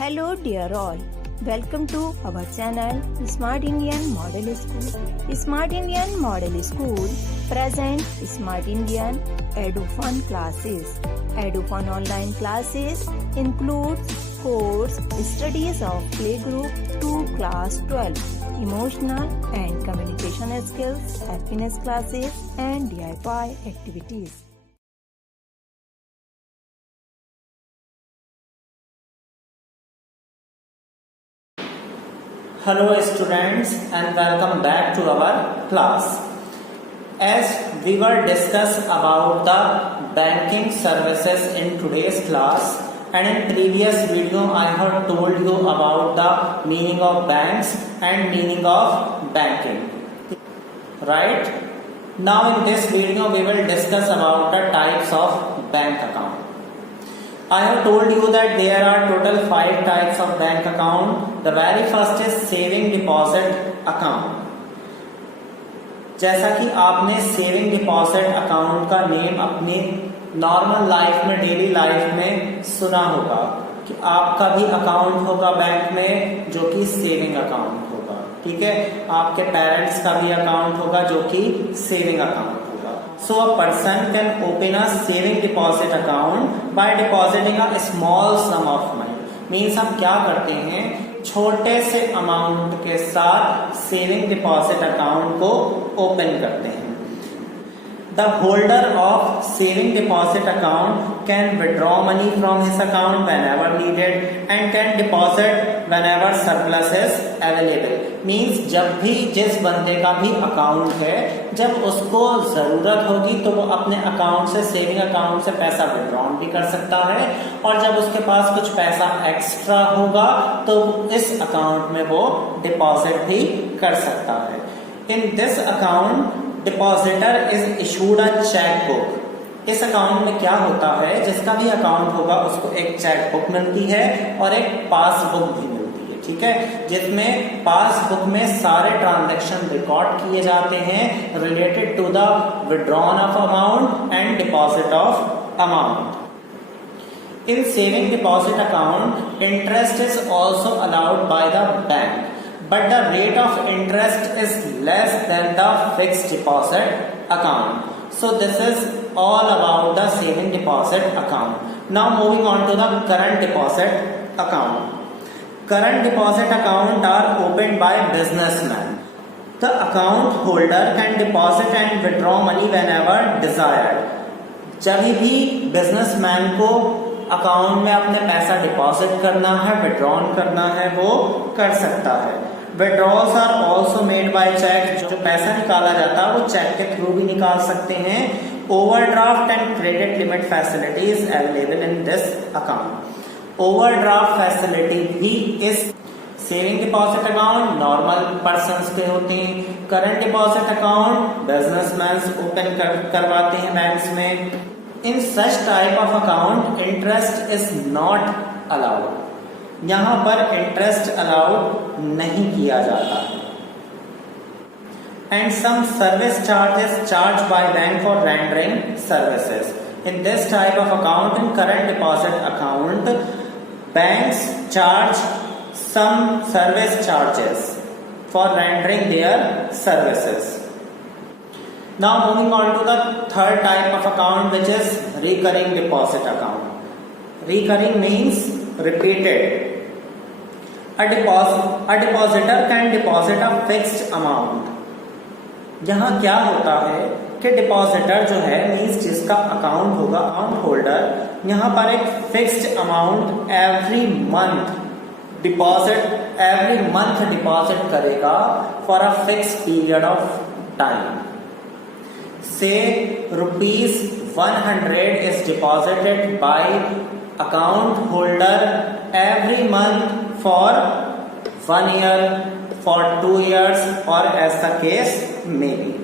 Hello dear all, welcome to our channel Smart Indian Model School. Smart Indian Model School present Smart Indian EduFun classes. EduFun online classes includes course studies of playgroup to class 12, emotional and communication skills, happiness classes and DIY activities. Hello students and welcome back to our class. As we were discuss about the banking services in today's class, and in previous video I have told you about the meaning of banks and meaning of banking. Right? Now in this video we will discuss about the types of bank account. I have told you that there are total 5 types of bank account. The very first is saving deposit account. जैसा कि आपने saving deposit account का name अपनी normal life में, daily life में सुना होगा कि आपका भी अकाउंट होगा बैंक में जो कि सेविंग अकाउंट होगा. ठीक है, आपके पेरेंट्स का भी अकाउंट होगा जो कि saving account. So a person can open a saving deposit account by depositing a small sum of money. Means हम क्या करते हैं, छोटे से अमाउंट के साथ सेविंग डिपॉजिट अकाउंट को ओपन करते हैं. The holder of saving deposit account can withdraw money from his account whenever needed and can deposit whenever surplus is available. Means जब भी जिस बंदे का भी अकाउंट है, जब उसको जरूरत होगी तो वो अपने अकाउंट से, सेविंग अकाउंट से पैसा विड्रॉ भी कर सकता है, और जब उसके पास कुछ पैसा एक्स्ट्रा होगा तो इस अकाउंट में वो डिपॉजिट भी कर सकता है. इन this account depositor is issued a cheque book. इस अकाउंट में क्या होता है, जिसका भी अकाउंट होगा उसको एक चेक बुक मिलती है और एक पासबुक भी मिलती है. ठीक है, जिसमें पासबुक में सारे ट्रांजैक्शन रिकॉर्ड किए जाते हैं related to the withdrawn of amount and deposit of amount. In saving deposit account, interest is also allowed by the bank, but the rate of interest is less than the fixed deposit account. So this is all about the saving deposit account. Now moving on to the current deposit account. Current deposit account are opened by businessmen. The account holder can deposit and withdraw money whenever desired. जब भी businessman को account में अपने पैसा deposit करना है, withdrawn करना है, वो कर सकता है. Withdrawals are also made by cheque. जो पैसा निकाला जाता है वो चेक के थ्रू भी निकाल सकते हैं. Overdraft and credit limit facilities available in this account. Overdraft facility भी इस saving deposit account normal persons के होते हैं. Current deposit account businessman open करवाते हैं बैंक्स में. In such type of account interest is not allowed. यहां पर इंटरेस्ट अलाउड नहीं किया जाता है. And some service charges charge by bank for rendering services. In this type of account, in current deposit account, banks charge some service charges for rendering their services. Now moving on to the third type of account, which is recurring deposit account. Recurring means repeated. A depositor can deposit a fixed amount. यहाँ क्या होता है कि depositor जो है means जिसका account होगा, account holder यहाँ पर एक fixed amount every month deposit करेगा for a fix period of time. Say ₹100 is deposited by account holder every month for 1 year, for 2 years, और as the case may be.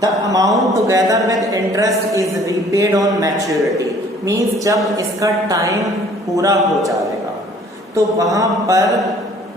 The amount together with interest is repaid on maturity. Means जब इसका time पूरा हो जाएगा तो वहां पर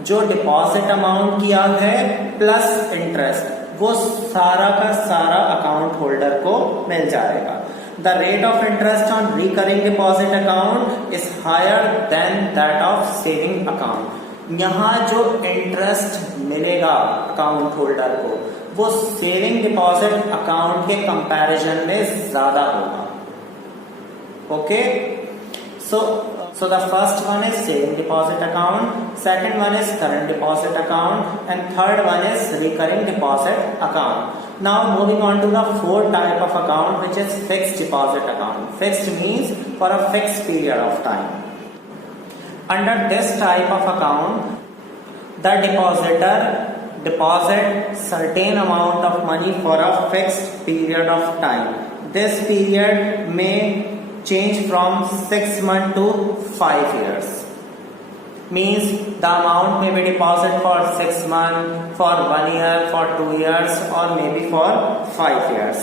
जो डिपॉजिट अमाउंट किया है प्लस इंटरेस्ट, वो सारा का सारा अकाउंट होल्डर को मिल जाएगा. The rate of interest on recurring deposit account is higher than that of saving account. यहाँ जो इंटरेस्ट मिलेगा अकाउंट होल्डर को वो सेविंग डिपॉजिट अकाउंट के कंपैरिजन में ज्यादा होगा. Okay, so the first one is saving deposit account, second one is current deposit account, and third one is recurring deposit account. Now moving on to the fourth type of account, which is fixed deposit account. Fixed means for a fixed period of time. Under this type of account, the depositor deposit certain amount of money for a fixed period of time. This period may change from 6 months to 5 years. Means the amount may be deposited for 6 months, for 1 year, for 2 years, or maybe for 5 years.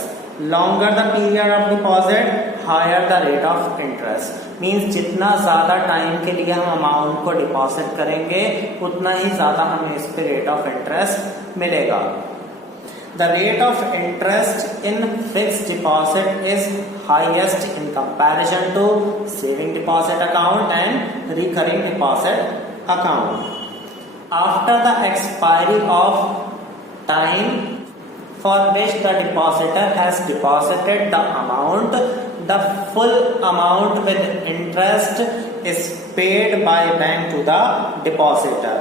Longer the period of deposit, higher the rate of interest. Means जितना ज्यादा time के लिए हम amount को deposit करेंगे उतना ही ज्यादा हमें इस पे रेट ऑफ इंटरेस्ट मिलेगा. The rate of interest in fixed deposit is highest in comparison to saving deposit account and recurring deposit account. After the expiry of time for which the depositor has deposited the amount, the full amount with interest is paid by bank to the depositor.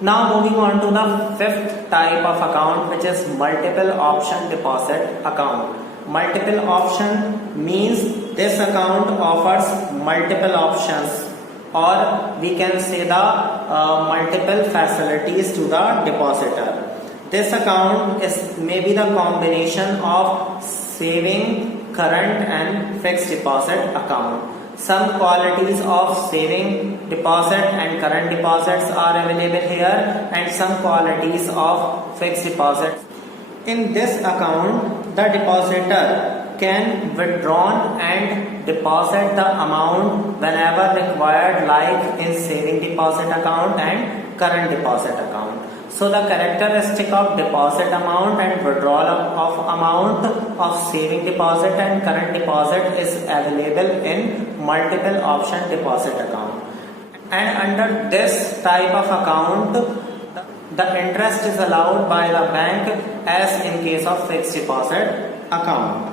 Now moving on to the fifth type of account, which is multiple option deposit account. Multiple option means this account offers multiple options, or we can say the multiple facilities to the depositor. This account is maybe the combination of saving, current and fixed deposit account. Some qualities of saving deposit and current deposits are available here, and some qualities of fixed deposit. In this account, the depositor can withdraw and deposit the amount whenever required, like in saving deposit account and current deposit account. So the characteristic of deposit amount and withdrawal of amount of saving deposit and current deposit is available in multiple option deposit account. And under this type of account, the interest is allowed by the bank as in case of fixed deposit account.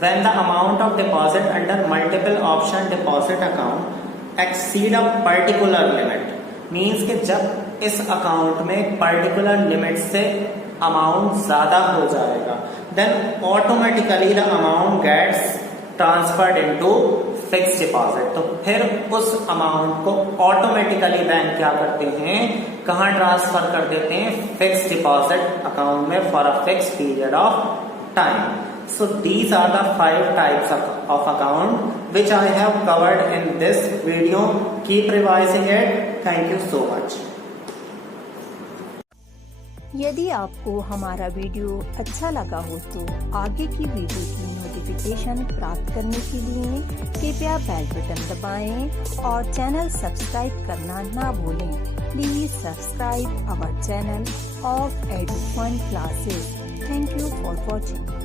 When the amount of deposit under multiple option deposit account exceed a particular limit, means कि जब इस account में particular limit से amount ज्यादा हो जाएगा, then automatically the amount gets transferred into fixed deposit. तो फिर उस अमाउंट को ऑटोमेटिकली बैंक क्या करते हैं, कहाँ ट्रांसफर कर देते हैं, फिक्स्ड डिपॉजिट अकाउंट में for a fix period of time. So these are the 5 types of account which I have covered in this video. Keep revising it. Thank you so much. यदि आपको हमारा video अच्छा लगा हो तो आगे की वीडियो की नोटिफिकेशन प्राप्त करने के लिए कृपया बेल बटन दबाएं और चैनल सब्सक्राइब करना ना भूलें. Please subscribe our channel of Edufun classes. Thank you for watching.